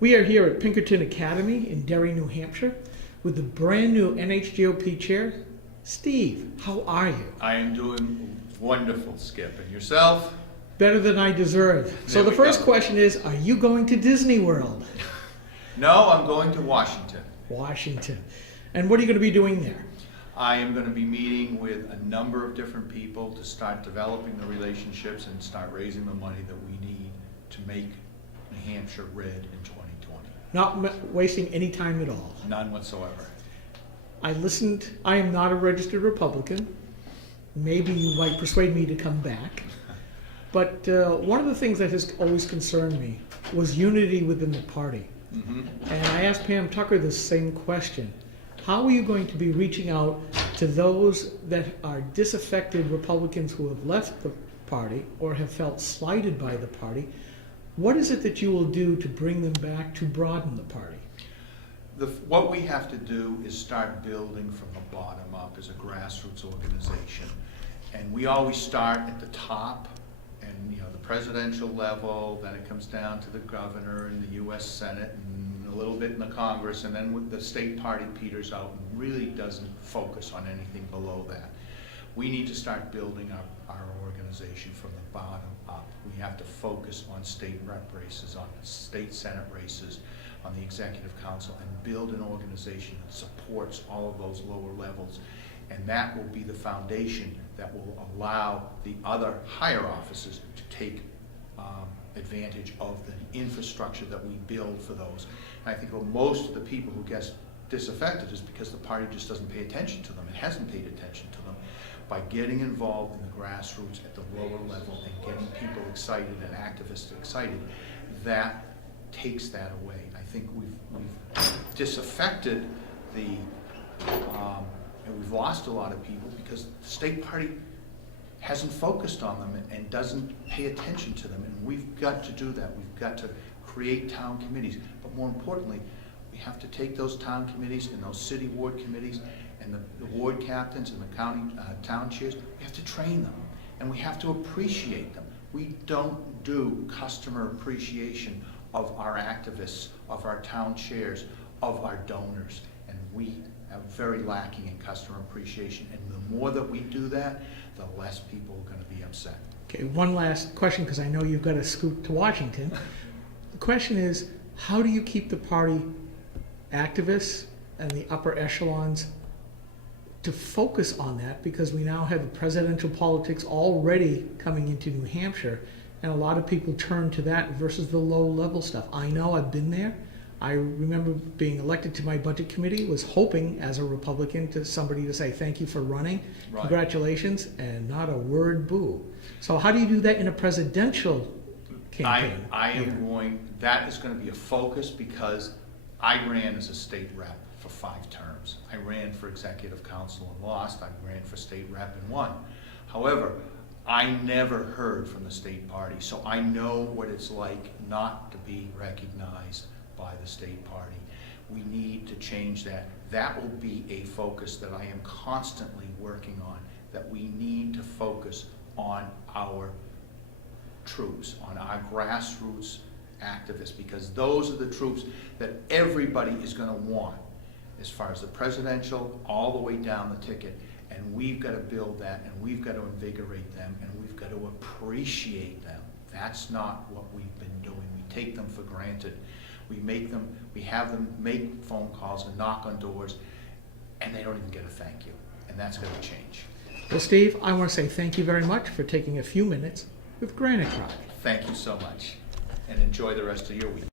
We are here at Pinkerton Academy in Derry, New Hampshire, with the brand new NH GOP Chair, Steve. How are you? I am doing wonderful, Skip. And yourself? Better than I deserve. So the first question is, are you going to Disney World? No, I'm going to Washington. Washington. And what are you going to be doing there? I am going to be meeting with a number of different people to start developing the relationships and start raising the money that we need to make New Hampshire red in 2020. Not wasting any time at all. None whatsoever. I listened. I am not a registered Republican. Maybe you might persuade me to come back. But one of the things that has always concerned me was unity within the party. And I asked Pam Tucker the same question. How are you going to be reaching out to those that are disaffected Republicans who have left the party or have felt slighted by the party? What is it that you will do to bring them back to broaden the party? What we have to do is start building from the bottom up as a grassroots organization. And we always start at the top, and the presidential level, then it comes down to the governor and the U.S. Senate and a little bit in the Congress, and then with the state party peters out and really doesn't focus on anything below that. We need to start building our organization from the bottom up. We have to focus on state rep races, on state senate races, on the executive council, and build an organization that supports all of those lower levels. And that will be the foundation that will allow the other higher offices to take advantage of the infrastructure that we build for those. And I think most of the people who get disaffected is because the party just doesn't pay attention to them. It hasn't paid attention to them. By getting involved in the grassroots at the lower level and getting people excited and activists excited, that takes that away. I think we've disaffected and we've lost a lot of people because the state party hasn't focused on them and doesn't pay attention to them. And we've got to do that. We've got to create town committees. But more importantly, we have to take those town committees and those city ward committees and the ward captains and the county town chairs. We have to train them and we have to appreciate them. We don't do customer appreciation of our activists, of our town chairs, of our donors. And we are very lacking in customer appreciation. And the more that we do that, the less people are going to be upset. Okay, one last question, because I know you've got to scoot to Washington. The question is, how do you keep the party activists and the upper echelons to focus on that? Because we now have presidential politics already coming into New Hampshire, and a lot of people turn to that versus the low-level stuff. I know, I've been there. I remember being elected to my budget committee, was hoping as a Republican to somebody to say thank you for running, right, congratulations, and not a word boo. So how do you do that in a presidential campaign? That is going to be a focus because I ran as a state rep for 5 terms. I ran for executive council and lost. I ran for state rep and won. However, I never heard from the state party, so I know what it's like not to be recognized by the state party. We need to change that. That will be a focus that I am constantly working on, that we need to focus on our troops, on our grassroots activists, because those are the troops that everybody is going to want as far as the presidential all the way down the ticket. And we've got to build that, and we've got to invigorate them, and we've got to appreciate them. That's not what we've been doing. We take them for granted. We have them make phone calls and knock on doors, and they don't even get a thank you. And that's going to change. Well, Steve, I want to say thank you very much for taking a few minutes with GraniteGrok. Thank you so much, and enjoy the rest of your week.